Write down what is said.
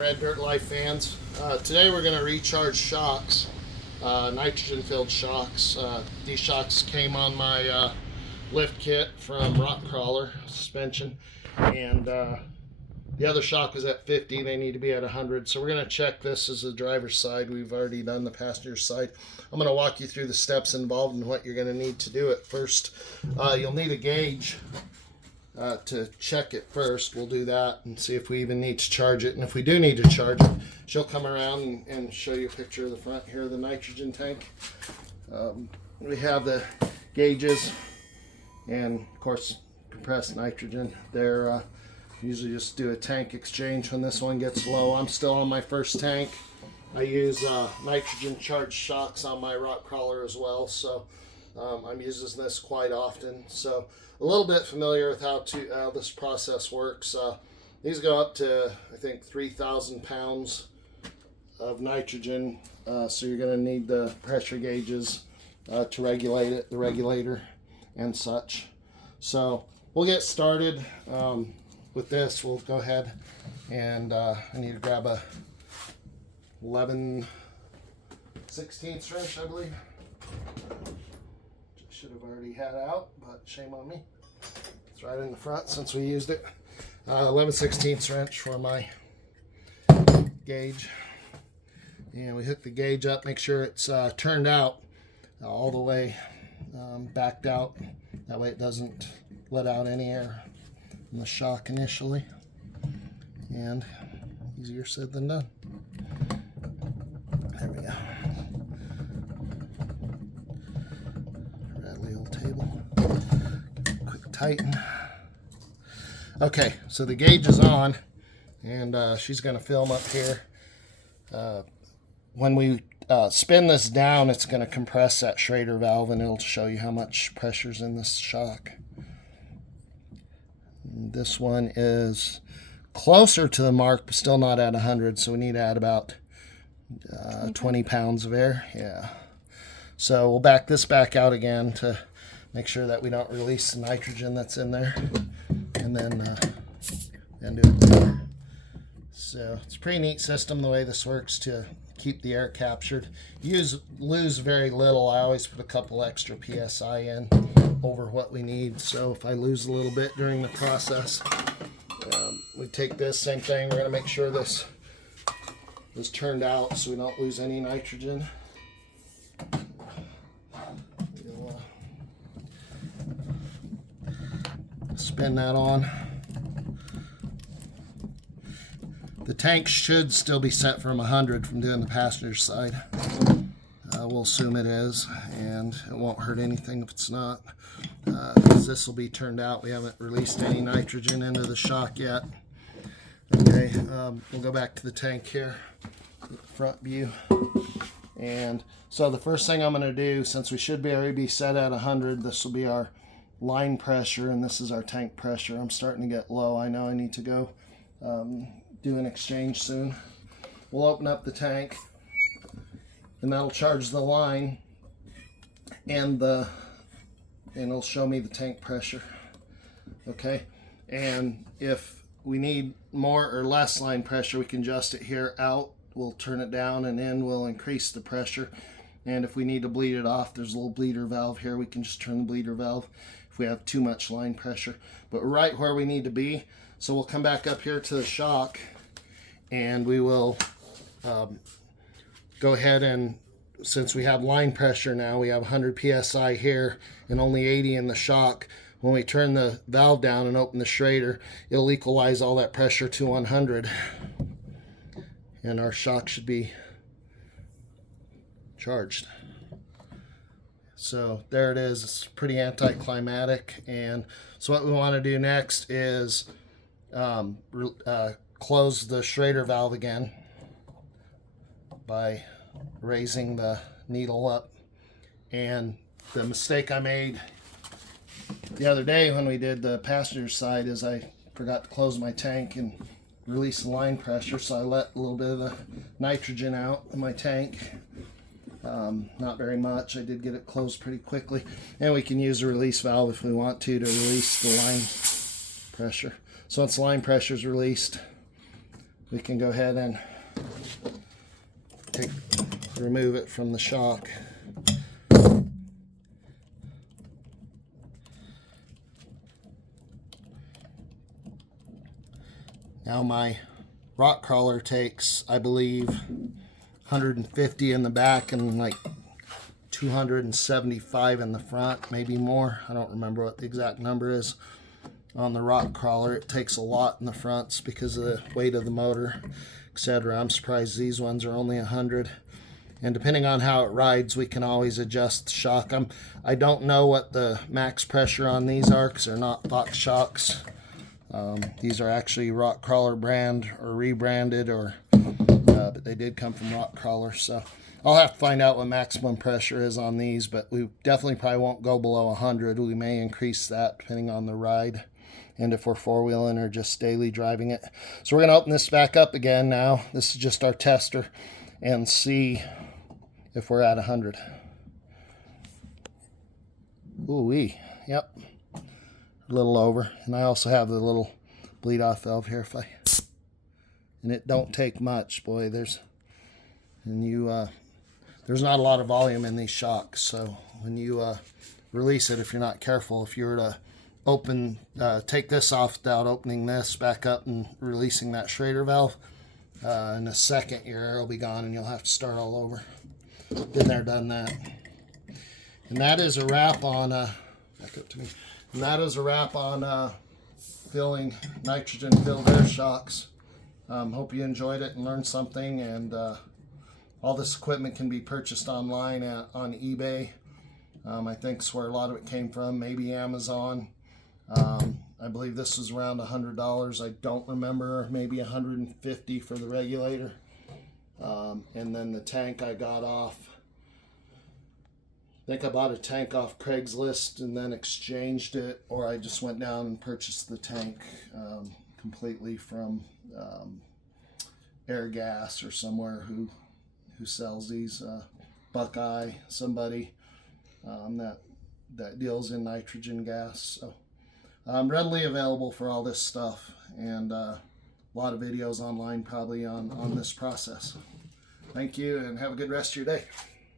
Red Dirt Life fans. Today we're going to recharge shocks, nitrogen filled shocks. These shocks came on my lift kit from Rock Crawler suspension, and the other shock was at 50. They need to be at 100. So we're going to check this as the driver's side. We've already done the passenger side. I'm going to walk you through the steps involved and what you're going to need to do it. First, you'll need a gauge. To check it first. We'll do that and see if we even need to charge it. And if we do need to charge it, she'll come around and show you a picture of the front here of the nitrogen tank. We have the gauges and, of course, compressed nitrogen. They're usually just do a tank exchange when this one gets low. I'm still on my first tank. I use nitrogen charged shocks on my Rock Crawler as well, so I'm using this quite often. So a little bit familiar with how this process works. These go up to, I think, 3,000 pounds of nitrogen. So you're going to need the pressure gauges to regulate it, the regulator and such. So we'll get started with this. We'll go ahead and I need to grab a 11/16 wrench, I believe. Should have already had out, but shame on me. It's right in the front since we used it. 11/16 wrench for my gauge. And we hook the gauge up, make sure it's turned out all the way backed out. That way it doesn't let out any air in the shock initially. And easier said than done. There we go. Table. Quick tighten. Okay, so the gauge is on, and she's going to film up here. When we spin this down, it's going to compress that Schrader valve, and it'll show you how much pressure's in this shock. And this one is closer to the mark, but still not at 100, so we need to add about 20 pounds of air. Yeah. So we'll back this back out again to make sure that we don't release the nitrogen that's in there, and then do it there. So it's a pretty neat system the way this works to keep the air captured. Lose very little. I always put a couple extra PSI in over what we need. So if I lose a little bit during the process, we take this same thing. We're going to make sure this is turned out so we don't lose any nitrogen. Spin that on. The tank should still be set from 100 from doing the passenger side. We'll assume it is, and it won't hurt anything if it's not, because this will be turned out. We haven't released any nitrogen into the shock yet. Okay, we'll go back to the tank here, front view. And so the first thing I'm going to do, since we should already be set at 100, this will be our line pressure, and this is our tank pressure. I'm starting to get low. I know I need to go do an exchange soon. We'll open up the tank, and that'll charge the line, and it'll show me the tank pressure. Okay, and if we need more or less line pressure, we can adjust it here. Out, we'll turn it down, and in we'll increase the pressure. And if we need to bleed it off, there's a little bleeder valve here. We can just turn the bleeder valve if we have too much line pressure. But right where we need to be. So we'll come back up here to the shock, and we will go ahead and, since we have line pressure now, we have 100 PSI here and only 80 in the shock. When we turn the valve down and open the Schrader, it'll equalize all that pressure to 100. And our shock should be charged. So there it is. It's pretty anticlimactic. And so what we want to do next is close the Schrader valve again by raising the needle up. And the mistake I made the other day when we did the passenger side is I forgot to close my tank and release the line pressure, so I let a little bit of the nitrogen out in my tank. Not very much. I did get it closed pretty quickly, and we can use a release valve if we want to release the line pressure. So once the line pressure is released, we can go ahead and remove it from the shock. Now my rock crawler takes, I believe, 150 in the back and like 275 in the front, maybe more. I don't remember what the exact number is on the rock crawler. It takes a lot in the fronts because of the weight of the motor, etc. I'm surprised these ones are only 100. And depending on how it rides, we can always adjust the shock. I don't know what the max pressure on these are because they're not box shocks. These are actually rock crawler brand or rebranded, but they did come from rock crawler. So I'll have to find out what maximum pressure is on these, but we definitely probably won't go below 100. We may increase that depending on the ride and if we're four-wheeling or just daily driving it. So we're going to open this back up again now. This is just our tester, and see if we're at 100. Ooh-wee. Yep. A little over. And I also have the little bleed off valve here and it don't take much, boy. There's not a lot of volume in these shocks, so when you release it, if you're not careful, if you were to take this off without opening this back up and releasing that Schrader valve, in a second your air will be gone and you'll have to start all over. Been there, done that. And that is a wrap on back up to me. And that is a wrap on filling nitrogen filled air shocks. Hope you enjoyed it and learned something. And all this equipment can be purchased online on eBay. I think that's where a lot of it came from. Maybe Amazon. I believe this was around $100. I don't remember. Maybe $150 for the regulator. And then the tank I got off. I think I bought a tank off Craigslist and then exchanged it, or I just went down and purchased the tank completely from Air Gas or somewhere who sells these. Buckeye, somebody that deals in nitrogen gas. So readily available for all this stuff, and a lot of videos online probably on this process. Thank you, and have a good rest of your day.